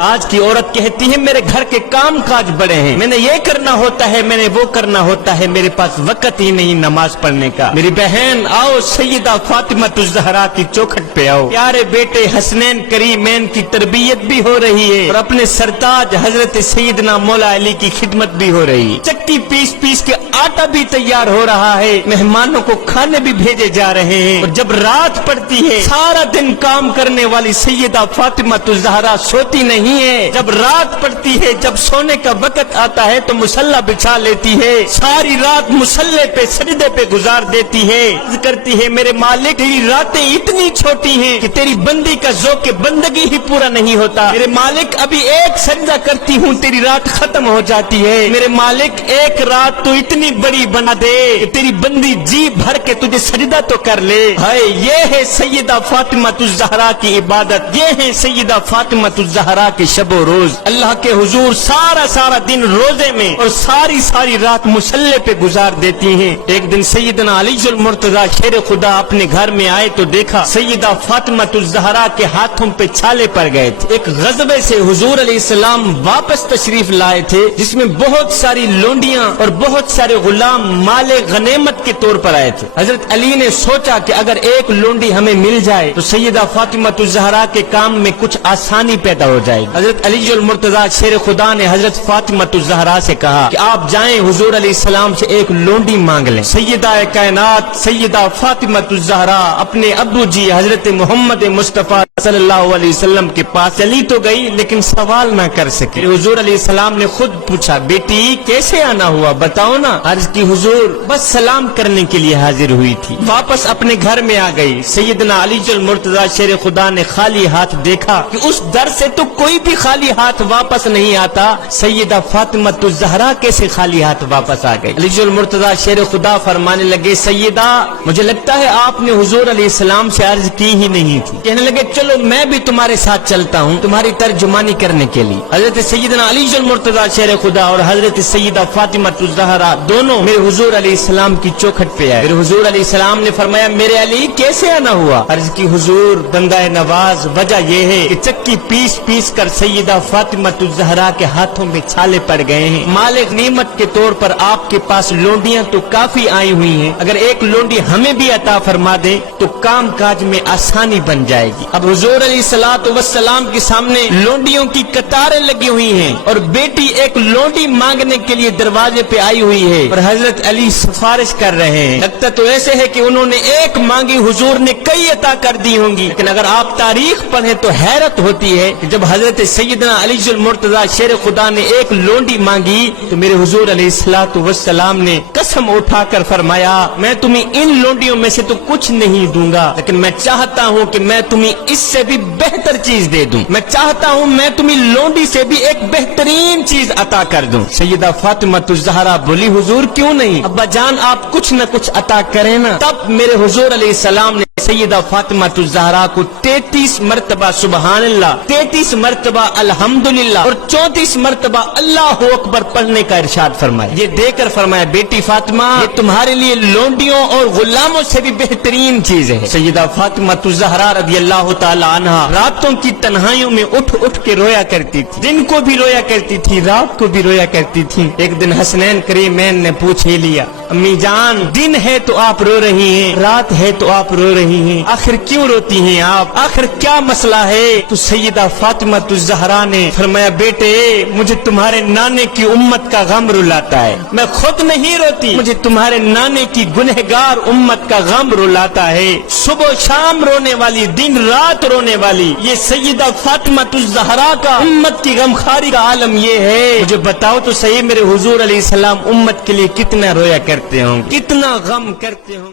آج کی عورت کہتی ہے میرے گھر کے کام کاج بڑے ہیں، میں نے یہ کرنا ہوتا ہے، میں نے وہ کرنا ہوتا ہے، میرے پاس وقت ہی نہیں نماز پڑھنے کا۔ میری بہن آؤ سیدہ فاطمہ الزہرا کی چوکھٹ پہ آؤ، پیارے بیٹے حسنین کریمین کی تربیت بھی ہو رہی ہے اور اپنے سرتاج حضرت سیدنا مولا علی کی خدمت بھی ہو رہی ہے، چکی پیس پیس کے آٹا بھی تیار ہو رہا ہے، مہمانوں کو کھانے بھی بھیجے جا رہے ہیں، اور جب رات پڑتی ہے سارا دن کام کرنے والی سیدہ فاطمہ الزہرا سوتی نہیں ہے، جب رات پڑتی ہے جب سونے کا وقت آتا ہے تو مصلی بچھا لیتی ہے، ساری رات مصلی پہ سجدے پہ گزار دیتی ہے، عرض کرتی ہے میرے مالک تیری راتیں اتنی چھوٹی ہیں کہ تیری بندی کا ذوق بندگی ہی پورا نہیں ہوتا، میرے مالک ابھی ایک سجدہ کرتی ہوں تیری رات ختم ہو جاتی ہے، میرے مالک ایک رات تو اتنی بڑی بنا دے کہ تیری بندی جی بھر کے تجھے سجدہ تو کر لے۔ ہائے یہ ہے سیدہ فاطمہ الزہرا کی عبادت، یہ ہے سیدہ فاطمہ الزہرا کے شب و روز، اللہ کے حضور سارا دن روزے میں اور ساری رات مصلی پہ گزار دیتی ہیں۔ ایک دن سیدنا علی المرتضی شیر خدا اپنے گھر میں آئے تو دیکھا سیدہ فاطمہ الزہرا کے ہاتھوں پہ چھالے پڑ گئے تھے، ایک غضبے سے حضور علیہ السلام واپس تشریف لائے تھے جس میں بہت ساری لونڈیاں اور بہت سارے غلام مال غنیمت کے طور پر آئے تھے۔ حضرت علی نے سوچا کہ اگر ایک لونڈی ہمیں مل جائے تو سیدہ فاطمہ الزہرا کے کام میں کچھ آسانی پیدا ہو جائے گی۔ حضرت علی المرتضی شیر خدا نے حضرت فاطمہ الزہرا سے کہا کہ آپ جائیں حضور علیہ السلام سے ایک لونڈی مانگ لیں۔ سیدہ کائنات سیدہ فاطمہ الزہرا اپنے ابو جی حضرت محمد مصطفیٰ صلی اللہ علیہ وسلم کے پاس چلی تو گئی لیکن سوال نہ کر سکے۔ حضور علیہ السلام نے خود پوچھا بیٹی کیسے آنا ہوا بتاؤ نا؟ عرض کی حضور بس سلام کرنے کے لیے حاضر ہوئی تھی، واپس اپنے گھر میں آ گئی۔ سیدنا علی المرتضی شیر خدا نے خالی ہاتھ دیکھا کہ اس در سے تو کوئی بھی خالی ہاتھ واپس نہیں آتا، سیدہ فاطمہ الزہرا کیسے خالی ہاتھ واپس آ گئی؟ علی المرتضی شیر خدا فرمانے لگے سیدہ مجھے لگتا ہے آپ نے حضور علیہ السلام سے عرض کی ہی نہیں تھی، کہنے لگے چلو میں بھی تمہارے ساتھ چلتا ہوں تمہاری ترجمانی کرنے کے لیے۔ حضرت سیدنا علی المرتضی شیر خدا اور حضرت سیدہ فاطمہ الزہرا دونوں میرے حضور علیہ السلام کی چوکھٹ پہ آئے۔ میرے حضور علیہ السلام نے فرمایا میرے علی کیسے آنا ہوا؟ عرض کی حضور بندہ نواز وجہ یہ ہے کہ چکی پیس پیس کر سیدہ فاطمہ الزہرا کے ہاتھوں میں چھالے پڑ گئے ہیں، مال غنیمت کے طور پر آپ کے پاس لونڈیاں تو کافی آئی ہوئی ہیں، اگر ایک لونڈی ہمیں بھی عطا فرما دے تو کام کاج میں آسانی بن جائے گی۔ اب حضور علیہ السلام کے سامنے لونڈیوں کی قطاریں لگی ہوئی ہیں اور بیٹی ایک لونڈی مانگنے کے لیے دروازے پہ آئی ہوئی ہے اور حضرت علی سفارش کر رہے ہیں، لگتا تو ایسے ہے کہ انہوں نے ایک مانگی حضور نے کئی عطا کر دی ہوں گی، لیکن اگر آپ تاریخ پڑھیں تو حیرت ہوتی ہے کہ جب حضرت سیدنا علی المرتضی شیر خدا نے ایک لونڈی مانگی تو میرے حضور علیہ السلام نے قسم اٹھا کر فرمایا میں تمہیں ان لونڈیوں میں سے تو کچھ نہیں دوں گا، لیکن میں چاہتا ہوں کہ میں تمہیں اس سے بھی بہتر چیز دے دوں، میں چاہتا ہوں میں تمہیں لونڈی سے بھی ایک بہترین چیز عطا کر دوں۔ سیدہ فاطمہ الزہرا بولی حضور کیوں نہیں، ابا جان آپ کچھ نہ کچھ عطا کریں نا۔ تب میرے حضور علیہ السلام نے سیدہ فاطمہ الزہرا کو 33 مرتبہ سبحان اللہ، 33 مرتبہ الحمدللہ اور 34 مرتبہ اللہ اکبر پڑھنے کا ارشاد فرمایا۔ یہ دے کر فرمایا بیٹی فاطمہ یہ تمہارے لیے لونڈیوں اور غلاموں سے بھی بہترین چیز ہے۔ سیدہ فاطمہ الزہرا رضی اللہ تعالی عنہا راتوں کی تنہائیوں میں اٹھ اٹھ کے رویا کرتی تھی، دن کو بھی رویا کرتی تھی، رات کو بھی رویا کرتی تھی۔ ایک دن حسنین کریمین نے پوچھ ہی لیا امی جان دن ہے تو آپ رو رہی ہیں، رات ہے تو آپ رو رہی ہیں، آخر کیوں روتی ہیں آپ، آخر کیا مسئلہ ہے؟ تو سیدہ فاطمہ الزہرا نے فرمایا بیٹے مجھے تمہارے نانے کی امت کا غم رلاتا ہے، میں خود نہیں روتی، مجھے تمہارے نانے کی گنہگار امت کا غم رلاتا ہے، صبح شام رونے والی دن رات رونے والی یہ سیدہ فاطمہ الزہرا کا امت کی غمخاری کا عالم یہ ہے۔ مجھے بتاؤ تو صحیح میرے حضور علیہ السلام امت کے لیے کتنا رویا کرتے ہوں، کتنا غم کرتے ہوں۔